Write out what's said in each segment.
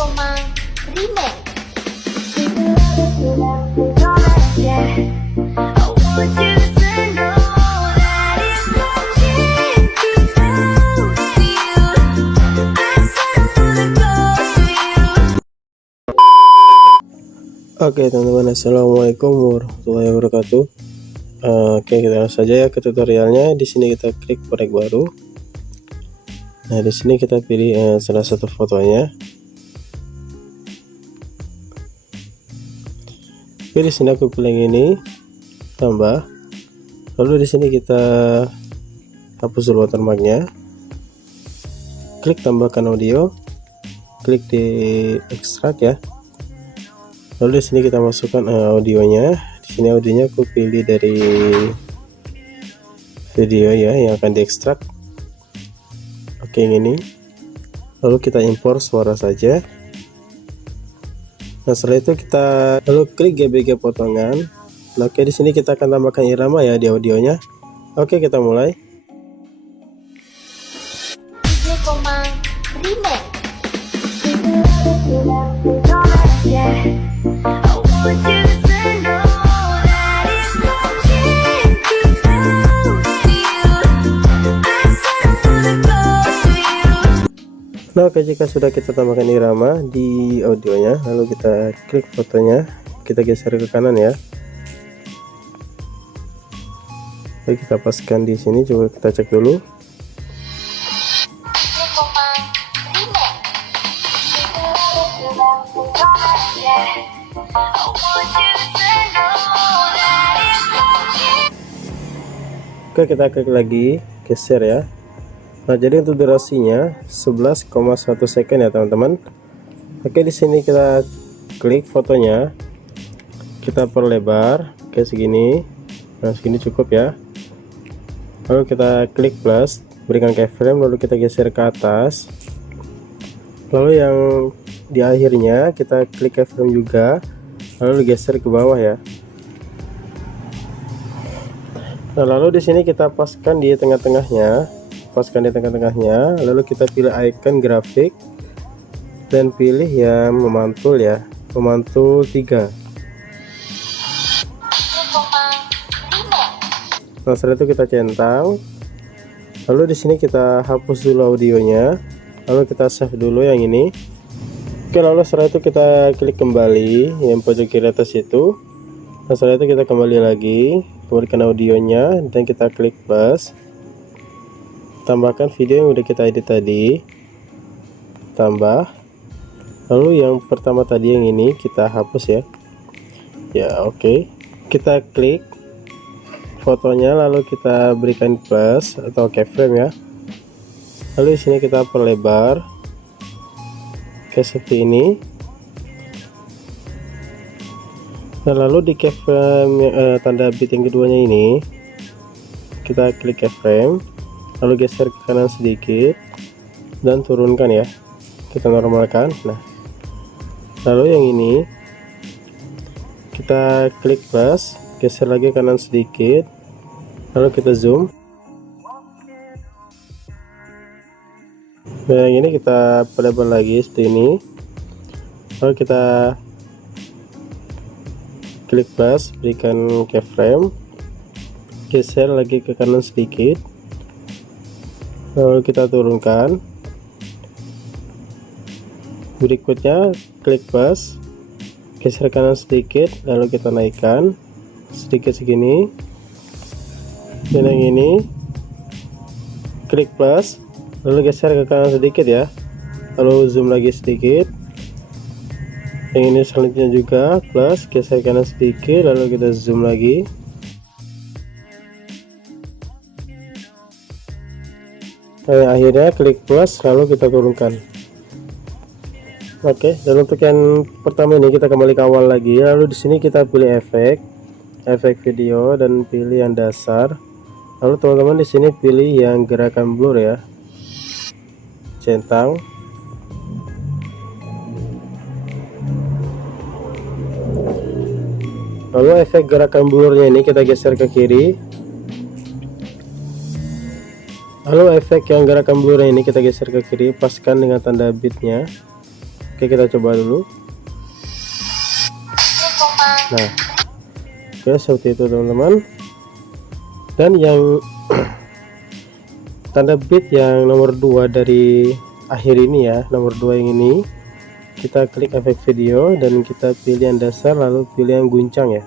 Remix. Oke teman-teman, assalamualaikum warahmatullahi wabarakatuh. Oke, kita langsung saja ya ke tutorialnya. Di sini kita klik proyek baru. Nah, di sini kita pilih salah satu fotonya. Oke, di sini aku pilih yang ini, tambah. Lalu di sini kita hapus dulu watermarknya. Klik tambahkan audio. Klik di ekstrak ya. Lalu di sini kita masukkan audionya. Di sini audionya aku pilih dari video ya yang akan diekstrak. Oke, yang ini. Lalu kita impor suara saja. Nah, setelah itu kita lalu klik GBG potongan. Nah, oke, di sini kita akan tambahkan irama ya di audionya. Oke, kita mulai. Remix. Nah, oke, jika sudah kita tambahkan irama di audionya, lalu kita klik fotonya, kita geser ke kanan ya. Oke, kita paskan di sini, coba kita cek dulu. Oke, kita klik lagi, geser ya. Nah, jadi untuk durasinya 11,1 second ya teman-teman. Oke, di sini kita klik fotonya, kita perlebar ke segini. Nah, segini cukup ya. Lalu kita klik plus, berikan keyframe, lalu kita geser ke atas. Lalu yang di akhirnya kita klik keyframe juga, lalu geser ke bawah ya. Nah, lalu di sini kita paskan di tengah-tengahnya. Lalu kita pilih icon grafik dan pilih yang memantul ya, memantul 3. Nah, setelah itu kita centang. Lalu di sini kita hapus dulu audionya, lalu kita save dulu yang ini. Oke, lalu setelah itu kita klik kembali yang pojok kiri atas itu. Nah, setelah itu kita kembali lagi, kembalikan audionya dan kita klik plus. Tambahkan video yang udah kita edit tadi, tambah. Lalu yang pertama tadi yang ini kita hapus ya. Ya, oke. Kita klik fotonya, lalu kita berikan plus atau keyframe ya. Lalu di sini kita perlebar kayak seperti ini. Nah, lalu di keyframe tanda bit yang keduanya ini kita klik keyframe, lalu geser ke kanan sedikit dan turunkan ya, kita normalkan. Nah, lalu yang ini kita klik plus, geser lagi kanan sedikit, lalu kita zoom. Nah, yang ini kita perlebar lagi seperti ini, lalu kita klik plus, berikan keyframe, geser lagi ke kanan sedikit, lalu kita turunkan. Berikutnya klik plus, geser kanan sedikit, lalu kita naikkan sedikit segini. Dan yang ini klik plus, lalu geser ke kanan sedikit ya, lalu zoom lagi sedikit. Yang ini selanjutnya juga plus, geser kanan sedikit, lalu kita zoom lagi. Dan akhirnya klik plus, lalu kita turunkan. Oke, dan untuk yang pertama ini kita kembali ke awal lagi. Lalu di sini kita pilih efek video dan pilih yang dasar. Lalu teman-teman di sini pilih yang gerakan blur ya, centang. Lalu efek gerakan blurnya ini kita geser ke kiri. Lalu efek yang gerakan blur ini kita geser ke kiri, paskan dengan tanda bitnya. Oke, kita coba dulu. Nah, oke, seperti itu teman-teman. Dan yang tanda bit yang nomor 2 dari akhir ini ya, nomor 2 yang ini, kita klik efek video dan kita pilih yang dasar, lalu pilih yang guncang ya.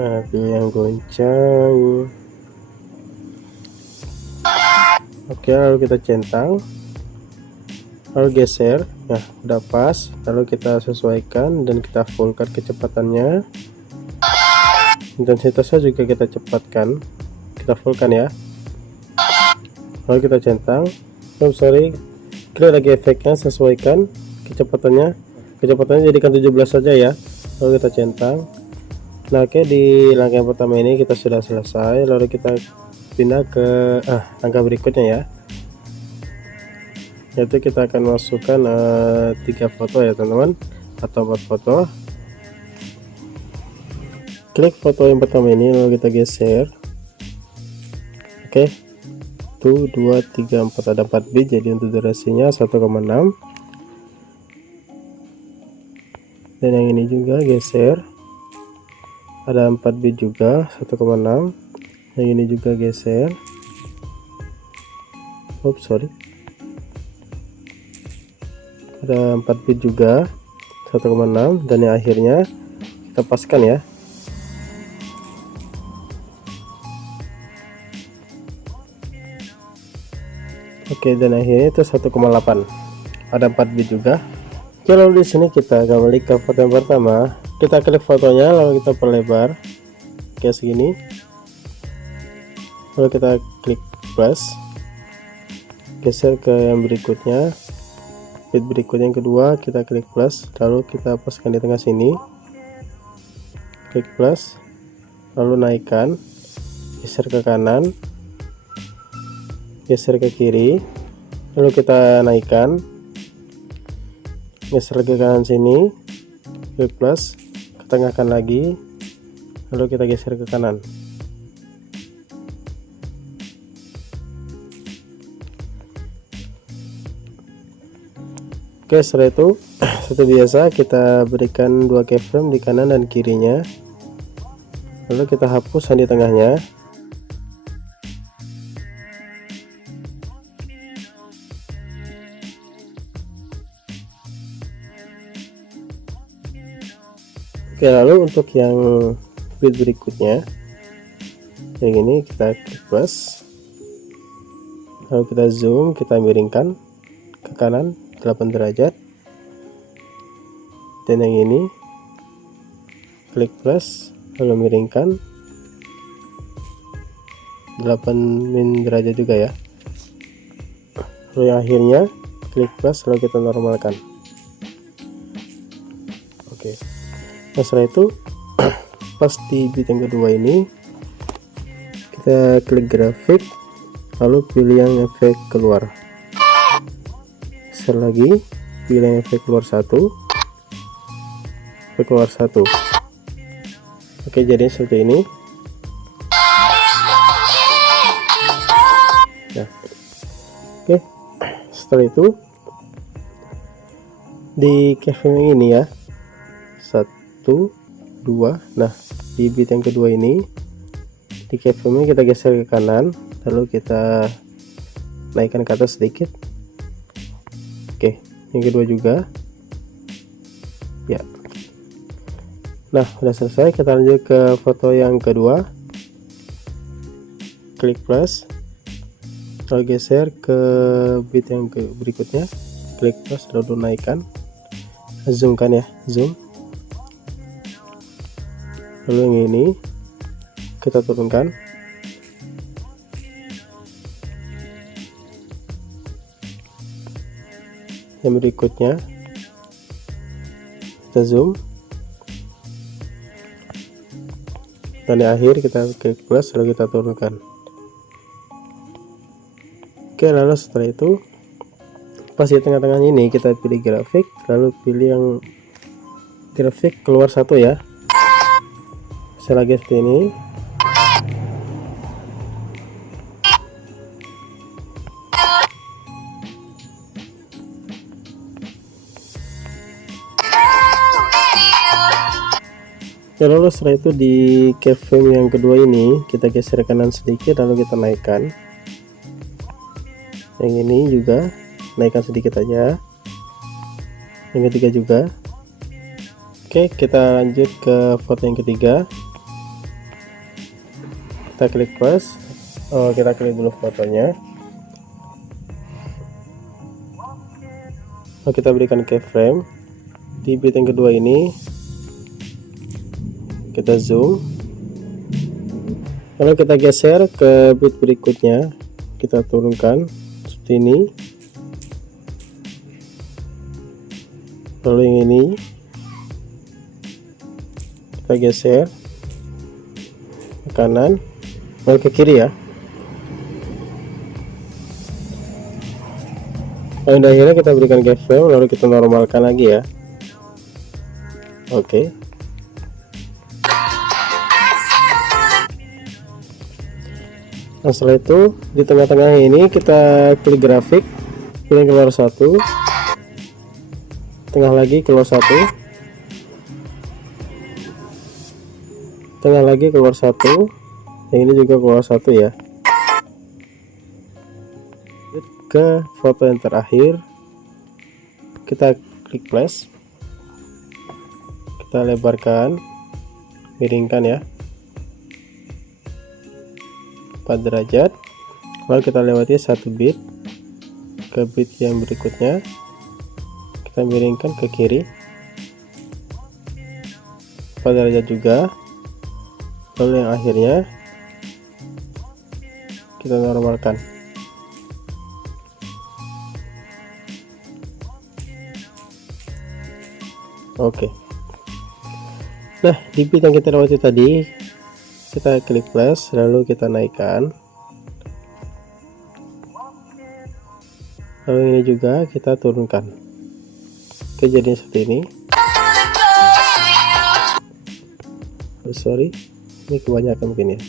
Nah, pilih yang goncang. Oke, lalu kita centang, lalu geser. Nah, udah pas. Lalu kita sesuaikan dan kita fullkan kecepatannya. Intensitasnya juga kita cepatkan, kita fullkan ya. Lalu kita centang. Klik lagi efeknya, sesuaikan kecepatannya. Kecepatannya jadikan 17 saja ya. Lalu kita centang. Nah, oke, di langkah yang pertama ini kita sudah selesai. Lalu kita pindah ke langkah berikutnya ya, yaitu kita akan masukkan 3 foto ya teman-teman, atau 4 foto. Klik foto yang pertama ini, lalu kita geser. Oke, 1, 2, 3, 4, ada 4 bit, jadi untuk durasinya 1,6. Dan yang ini juga geser, ada 4 bit juga, 1,6. Yang ini juga geser. Ada 4 bit juga, 1,6. Dan yang akhirnya kita paskan ya. Oke, dan akhirnya itu 1,8. Ada 4 bit juga. Oke, lalu di sini kita kembali ke foto yang pertama. Kita klik fotonya, lalu kita perlebar kayak segini. Lalu kita klik plus, geser ke yang berikutnya, bit berikutnya yang kedua, kita klik plus, lalu kita paskan di tengah sini. Klik plus, lalu naikkan, geser ke kanan, geser ke kiri, lalu kita naikkan, geser ke kanan sini, klik plus, ketengahkan lagi, lalu kita geser ke kanan. Oke, setelah itu seperti biasa kita berikan 2 keyframe di kanan dan kirinya, lalu kita hapus yang di tengahnya. Oke, lalu untuk yang bit berikutnya yang ini kita klik plus, lalu kita zoom, kita miringkan ke kanan 8 derajat. Dan yang ini klik plus, lalu miringkan 8 derajat juga ya. Lalu yang akhirnya klik plus, lalu kita normalkan. Oke, nah setelah itu pas di bit yang kedua ini kita klik grafik, lalu pilih yang efek keluar. Geser lagi, pilih yang efek keluar satu, efek keluar satu. Oke, jadi seperti ini. Nah, oke, setelah itu di keyframe yang ini ya, 1, 2. Nah, di bit yang kedua ini di keyframe kita geser ke kanan, lalu kita naikkan ke atas sedikit. Oke, yang kedua juga ya. Nah, udah selesai. Kita lanjut ke foto yang kedua. Klik plus, lalu geser ke bit yang berikutnya, klik plus, lalu naikkan, zoomkan ya, zoom. Lalu yang ini kita turunkan. Yang berikutnya kita zoom. Dan di akhir kita klik plus, lalu kita turunkan. Oke, lalu setelah itu pas di tengah-tengah ini kita pilih grafik, lalu pilih yang grafik keluar satu ya. Saya lagi seperti ini. Ya, lalu setelah itu di keyframe yang kedua ini kita geser kanan sedikit, lalu kita naikkan. Yang ini juga naikkan sedikit aja. Yang ketiga juga. Oke, kita lanjut ke foto yang ketiga. Kita klik plus. Kita klik dulu fotonya. Kita berikan keyframe di bit yang kedua ini. Kita zoom, lalu kita geser ke bit berikutnya, kita turunkan seperti ini. Lalu yang ini kita geser ke kanan, lalu ke kiri ya. Lalu akhirnya kita berikan keyframe, lalu kita normalkan lagi ya. Oke. Nah, setelah itu di tengah-tengah ini kita klik grafik, pilih keluar satu, tengah lagi keluar satu, tengah lagi keluar satu, yang ini juga keluar satu ya. Ke foto yang terakhir kita klik plus, kita lebarkan, miringkan ya 4 derajat, lalu kita lewati 1 bit ke bit yang berikutnya, kita miringkan ke kiri 4 derajat juga, lalu yang akhirnya kita normalkan. Oke. Nah, di bit yang kita lewati tadi kita klik plus, lalu kita naikkan, lalu ini juga kita turunkan. Oke, jadi seperti ini. Sorry, ini kebanyakan mungkin ya.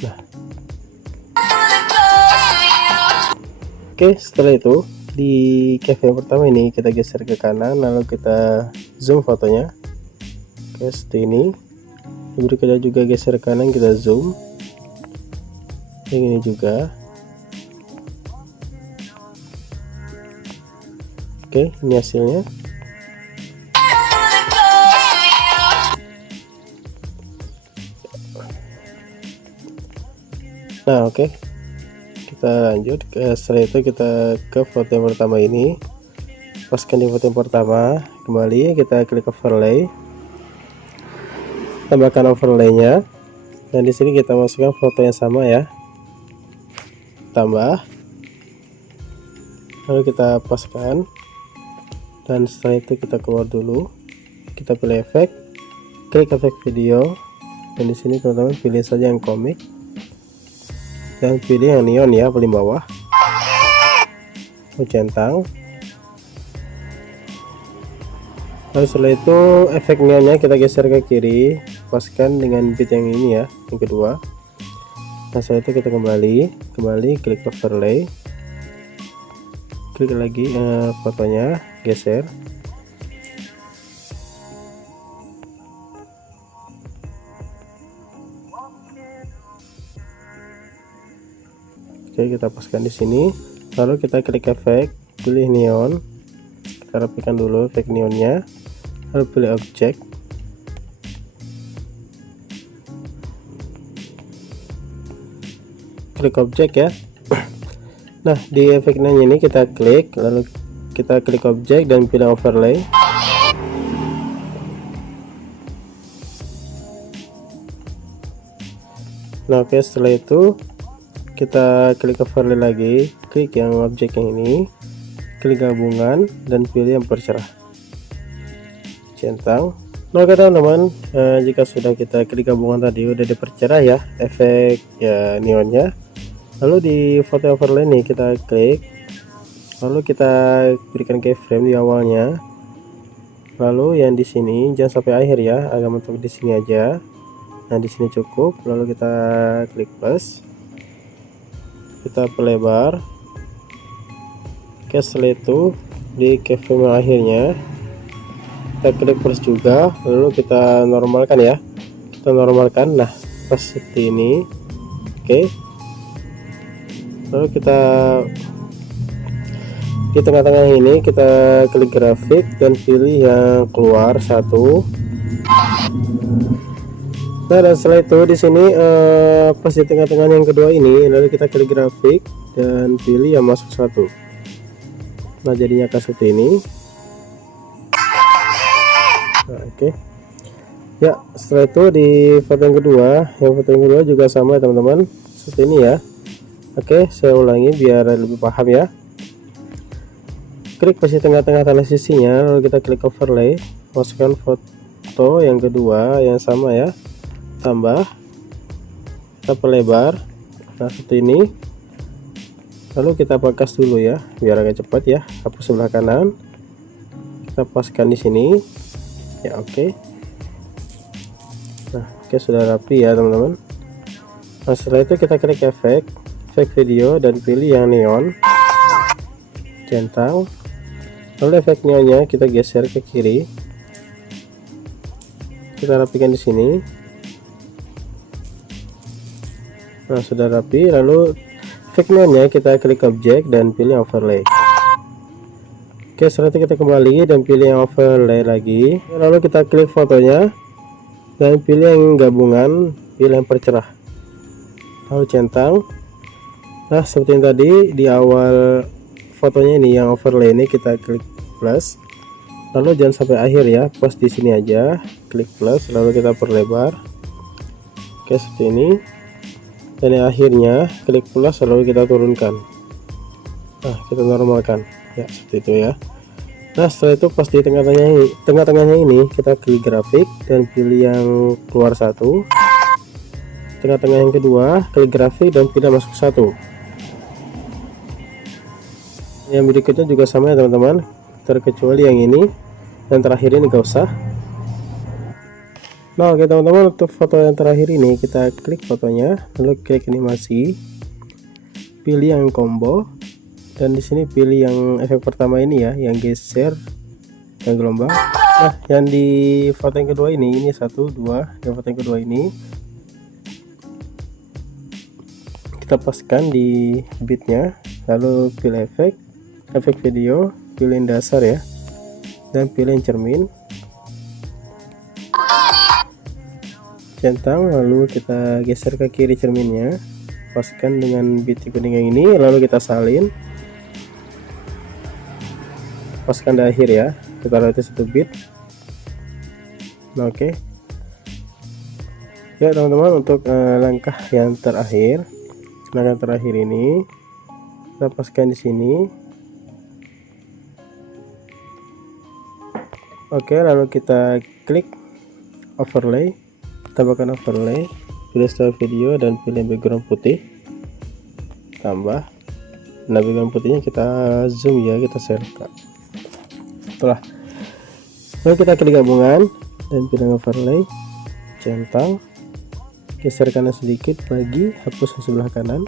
Nah, oke, setelah itu di keyframe pertama ini kita geser ke kanan, lalu kita zoom fotonya. Oke, seperti ini. Berikutnya juga geser kanan, kita zoom. Yang ini juga. Oke, ini hasilnya. Nah, oke. Kita lanjut ke setelah itu kita ke foto yang pertama ini. Paskan di foto yang pertama, kembali kita klik overlay. Tambahkan overlaynya, dan di sini kita masukkan foto yang sama ya, tambah, lalu kita paskan, dan setelah itu kita keluar dulu, kita pilih efek, klik efek video, dan di sini teman-teman pilih saja yang komik, dan pilih yang neon ya paling bawah, centang. Lalu setelah itu efek neonnya kita geser ke kiri, paskan dengan bit yang ini ya, yang kedua. Nah, setelah itu kita kembali klik overlay, klik lagi fotonya, geser. Oke, kita paskan di sini, lalu kita klik efek, pilih neon, kita rapikan dulu efek neonnya, lalu pilih objek, klik objek ya. Nah, di efek neon ini kita klik, lalu kita klik objek dan pilih overlay. Nah, oke, setelah itu kita klik overlay lagi, klik yang objek yang ini, klik gabungan dan pilih yang bercerah, centang. Nah, oke teman-teman, jika sudah kita klik gabungan tadi udah dipercerah ya efek ya neonnya, lalu di foto overlay ini kita klik, lalu kita berikan keyframe di awalnya, lalu yang di sini jangan sampai akhir ya, agak mentok di sini aja. Nah, di sini cukup, lalu kita klik plus, kita perlebar. Oke, setelah itu di keyframe yang akhirnya kita klik plus juga, lalu kita normalkan ya, kita normalkan. Nah pas seperti ini. Oke, lalu kita di tengah-tengah ini kita klik grafik dan pilih yang keluar satu. Nah dan setelah itu di sini pas di tengah-tengah yang kedua ini, lalu kita klik grafik dan pilih yang masuk satu. Nah jadinya akan seperti ini. Nah, oke. Ya setelah itu di foto yang kedua juga sama ya teman-teman, seperti ini ya. Oke, saya ulangi biar lebih paham ya. Klik posisi tengah-tengah tanah sisinya, lalu kita klik overlay, masukkan foto yang kedua yang sama ya, tambah, kita perlebar. Nah seperti ini, lalu kita pangkas dulu ya biar agak cepat ya. Hapus sebelah kanan, kita paskan di sini ya. Oke, nah oke, sudah rapi ya teman-teman. Nah setelah itu kita klik efek video dan pilih yang neon, centang. Lalu efek neonnya kita geser ke kiri, kita rapikan di sini. Nah sudah rapi, lalu efek neonnya kita klik objek dan pilih overlay. Oke, setelah itu kita kembali dan pilih yang overlay lagi, lalu kita klik fotonya dan pilih yang gabungan, pilih yang percerah, lalu centang. Nah seperti yang tadi di awal fotonya ini, yang overlay ini kita klik plus, lalu jangan sampai akhir ya, pas di sini aja, klik plus lalu kita perlebar. Oke seperti ini, dan yang akhirnya klik plus lalu kita turunkan. Nah kita normalkan ya, seperti itu ya. Nah setelah itu pas di tengah-tengahnya ini kita klik grafik dan pilih yang keluar satu. Tengah-tengah yang kedua klik grafik dan pilih masuk satu. Yang berikutnya juga sama ya teman-teman, terkecuali yang ini, yang terakhir ini gak usah. Nah oke teman-teman, untuk foto yang terakhir ini kita klik fotonya, lalu klik animasi, pilih yang combo, dan di sini pilih yang efek pertama ini ya, yang geser yang gelombang. Nah yang di foto yang kedua ini 1, 2, yang foto yang kedua ini kita paskan di bitnya, lalu pilih efek video, pilih dasar ya, dan pilih cermin, centang, lalu kita geser ke kiri cerminnya, paskan dengan bit kuning yang ini, lalu kita salin, paskan di akhir ya, kita latih 1 bit. Nah, oke ya teman-teman, untuk langkah yang terakhir ini kita paskan di sini. Oke, lalu kita klik overlay, tambahkan overlay, pilih style video dan pilih background putih, tambah. Nah background putihnya kita zoom ya, kita share. Setelah lalu kita klik gabungan dan pilih overlay, centang, geser kanan sedikit lagi, hapus sebelah kanan,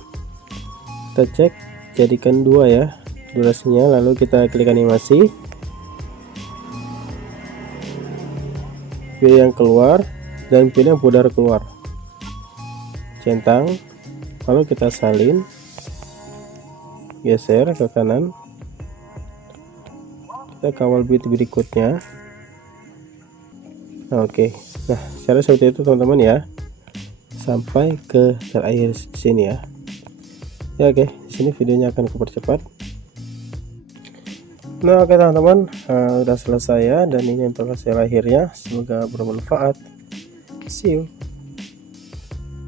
kita cek jadikan 2 ya durasinya, lalu kita klik animasi, pilih yang keluar dan pilih yang pudar keluar, centang, lalu kita salin, geser ke kanan, kita kawal bit berikutnya. Nah, oke, nah cara seperti itu teman-teman ya, sampai ke terakhir sini ya. Ya oke, di sini videonya akan kupercepat. Nah oke teman-teman, udah selesai ya, dan ini informasi akhirnya, semoga bermanfaat. See you.